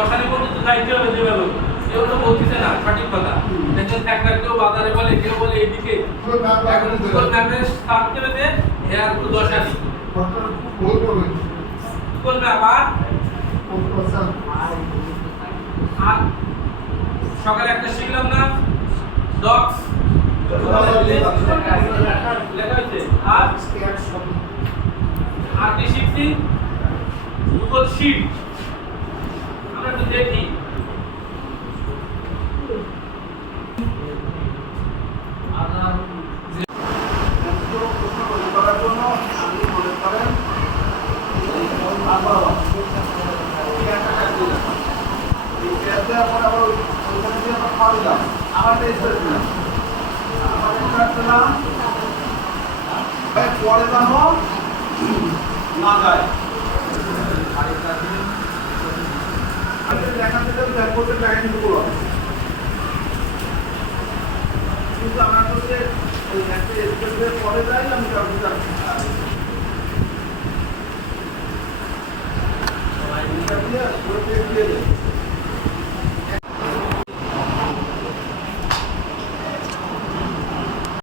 দশারি পর্যন্ত যাইতে হবে যেভাবে কেউ তো বলতেছে না সঠিক কথা দেখেন একটা কেউ বাজারে বলে কেউ বলে এইদিকে এখন গুগল ম্যাপে সার্চ করে দে হেয়ারপুর দশারি গুগল ম্যাপ আর সকালে একটা শিখলাম না ডগস লেখা হয়েছে আর কি শিখছি গুগল শিট আমরা একটু দেখি পরে যাবো না যায় দেখা যেতে ব্যাক করতে টাকা কিন্তু করো কিন্তু আমরা তো যে ওই একটা স্টেপের পরে যাই আমি কাউকে যাচ্ছি সবাই দিয়ে